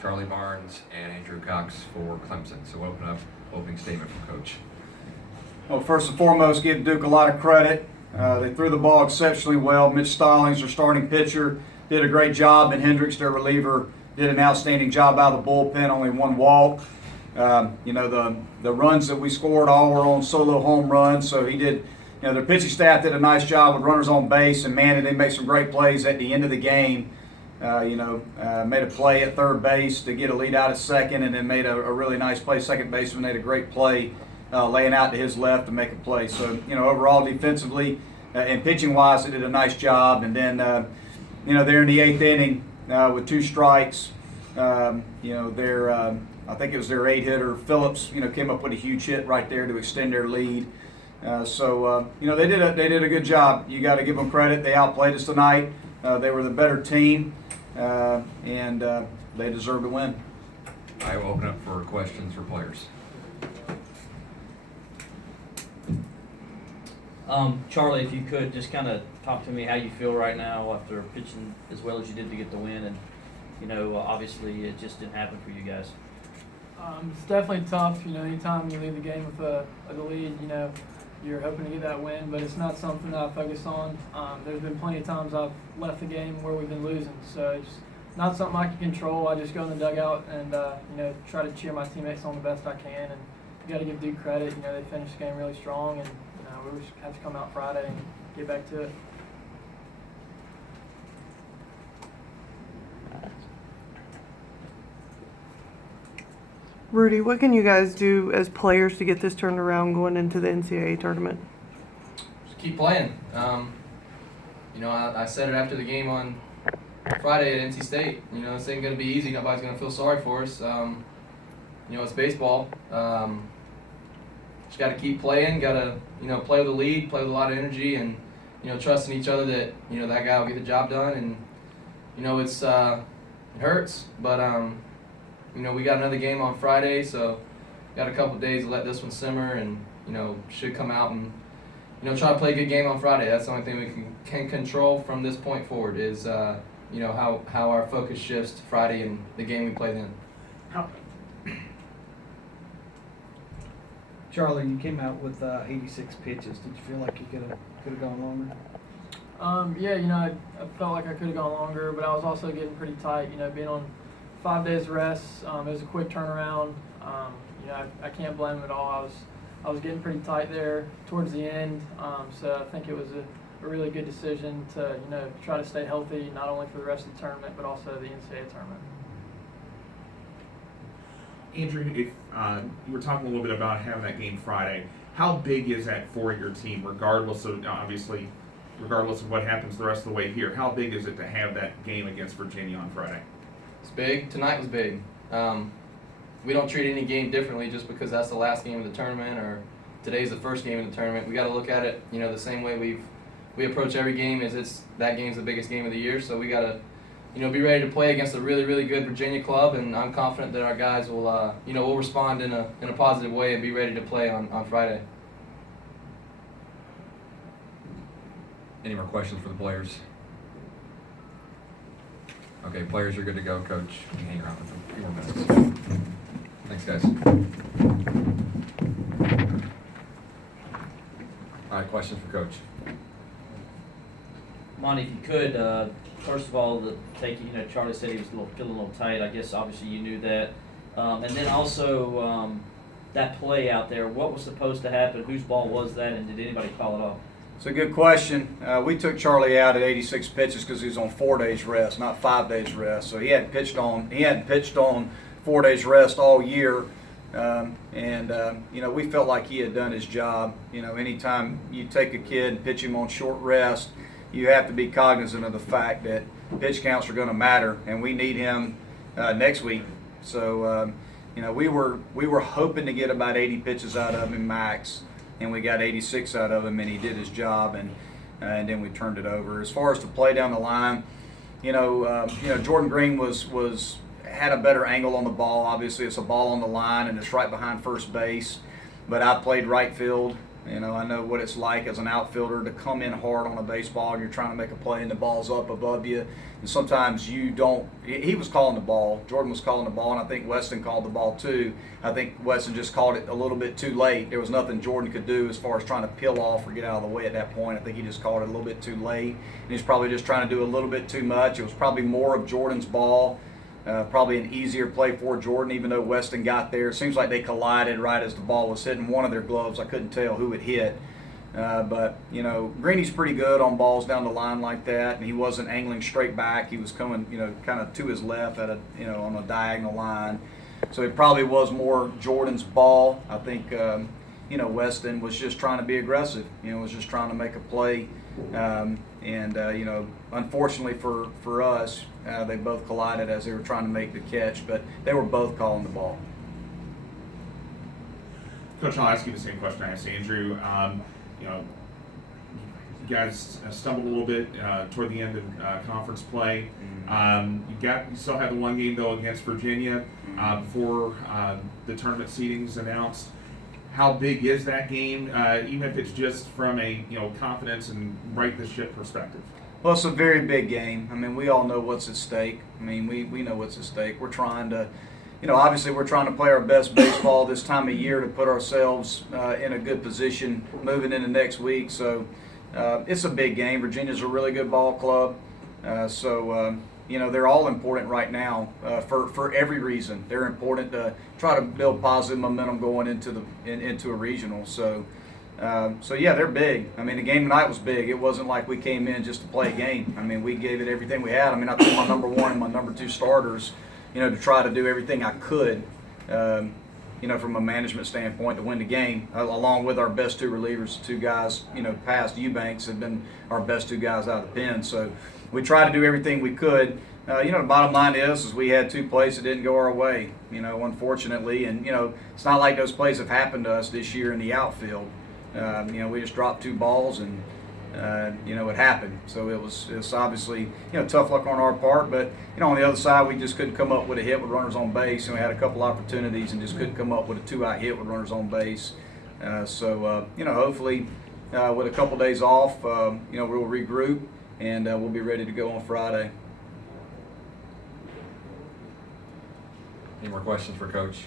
Charlie Barnes and Andrew Cox for Clemson. So we'll open up opening statement from Coach. Well, first and foremost, give Duke a lot of credit. They threw the ball exceptionally well. Mitch Stallings, their starting pitcher, did a great job, and Hendricks, their reliever, did an outstanding job out of the bullpen, only one walk. The runs that we scored all were on solo home runs, so he did. Their pitching staff did a nice job with runners on base, and man, did they make some great plays at the end of the game. Made a play at third base to get a lead out at second, and then made a really nice play. Second baseman made a great play, laying out to his left to make a play. So, overall defensively and pitching-wise, they did a nice job. And then, they're in the eighth inning with 2 strikes. I think it was their 8-hitter, Phillips, came up with a huge hit right there to extend their lead. They did a good job. You got to give them credit. They outplayed us tonight. They were the better team, and they deserve to win. I will open up for questions for players. Charlie, if you could just kind of talk to me how you feel right now after pitching as well as you did to get the win, and obviously it just didn't happen for you guys. It's definitely tough. Anytime you leave the game with a lead, you're hoping to get that win, but it's not something that I focus on. There's been plenty of times I've left the game where we've been losing, so it's not something I can control. I just go in the dugout and try to cheer my teammates on the best I can. And you got to give Duke credit. They finished the game really strong, and we just have to come out Friday and get back to it. Rudy, what can you guys do as players to get this turned around going into the NCAA tournament? Just keep playing. I said it after the game on Friday at NC State. This ain't going to be easy. Nobody's going to feel sorry for us. It's baseball. Just got to keep playing. Got to, play with the lead, play with a lot of energy, and, trust in each other that, that guy will get the job done. And, it hurts, but, we got another game on Friday, so got a couple days to let this one simmer, and should come out and try to play a good game on Friday. That's the only thing we can control from this point forward is how our focus shifts to Friday and the game we play then. Charlie, you came out with 86 pitches. Did you feel like you could have gone longer? I felt like I could have gone longer, but I was also getting pretty tight. Being on 5 days rest, it was a quick turnaround. I can't blame him at all. I was getting pretty tight there towards the end, so I think it was a really good decision to try to stay healthy not only for the rest of the tournament but also the NCAA tournament. Andrew, if you were talking a little bit about having that game Friday, how big is that for your team, regardless of what happens the rest of the way here? How big is it to have that game against Virginia on Friday? It's big. Tonight was big. We don't treat any game differently just because that's the last game of the tournament or today's the first game of the tournament. We got to look at it, the same way we approach every game as that game's the biggest game of the year. So we got to, be ready to play against a really, really good Virginia club, and I'm confident that our guys will, will respond in a positive way and be ready to play on Friday. Any more questions for the players? Okay, players, you're good to go. Coach, you can hang around with them a few more minutes. Thanks, guys. All right, questions for Coach. Monty, if you could, first of all, Charlie said he was feeling a little tight. I guess obviously you knew that. And then also that play out there, what was supposed to happen? Whose ball was that, and did anybody call it off? It's a good question. We took Charlie out at 86 pitches because he was on 4 days rest, not 5 days rest. So he hadn't pitched on 4 days rest all year. We felt like he had done his job. Anytime you take a kid and pitch him on short rest, you have to be cognizant of the fact that pitch counts are going to matter, and we need him next week. So, we were hoping to get about 80 pitches out of him max, and we got 86 out of him, and he did his job, and then we turned it over. As far as the play down the line, Jordan Green had a better angle on the ball. Obviously, it's a ball on the line, and it's right behind first base. But I played right field, You know, I know what it's like as an outfielder to come in hard on a baseball and you're trying to make a play and the ball's up above you. And sometimes you don't. He was calling the ball. Jordan was calling the ball, and I think Weston called the ball too. I think Weston just called it a little bit too late. There was nothing Jordan could do as far as trying to peel off or get out of the way at that point. I think he just called it a little bit too late. And he's probably just trying to do a little bit too much. It was probably more of Jordan's ball. Probably an easier play for Jordan, even though Weston got there. It seems like they collided right as the ball was hitting one of their gloves. I couldn't tell who it hit. But, you know, Greeny's pretty good on balls down the line like that, and he wasn't angling straight back. He was coming, you know, kind of to his left at a, you know, on a diagonal line. So it probably was more Jordan's ball. I think, you know, Weston was just trying to be aggressive. You know, was just trying to make a play. You know, unfortunately for us, they both collided as they were trying to make the catch, but they were both calling the ball. Coach, I'll ask you the same question I asked Andrew. You know, you guys stumbled a little bit toward the end of conference play. You still had the one game though against Virginia before the tournament seedings announced. How big is that game, even if it's just from a confidence and right the ship perspective? Well, it's a very big game. I mean, we all know what's at stake. I mean, we know what's at stake. We're trying to, obviously we're trying to play our best baseball this time of year to put ourselves in a good position moving into next week. So it's a big game. Virginia's a really good ball club. They're all important right now for every reason. They're important to try to build positive momentum going into a regional. So yeah, they're big. I mean, the game tonight was big. It wasn't like we came in just to play a game. I mean, we gave it everything we had. I mean, I took my number one and my number two starters, to try to do everything I could, from a management standpoint to win the game, along with our best two relievers. Two guys, past Eubanks have been our best two guys out of the pen. So we tried to do everything we could. The bottom line is we had two plays that didn't go our way, unfortunately. And, it's not like those plays have happened to us this year in the outfield. We just dropped two balls and, it happened. So it was obviously, tough luck on our part. But, on the other side, we just couldn't come up with a hit with runners on base. And we had a couple opportunities and just couldn't come up with a two-out hit with runners on base. Hopefully with a couple days off, we'll regroup and we'll be ready to go on Friday. Any more questions for Coach?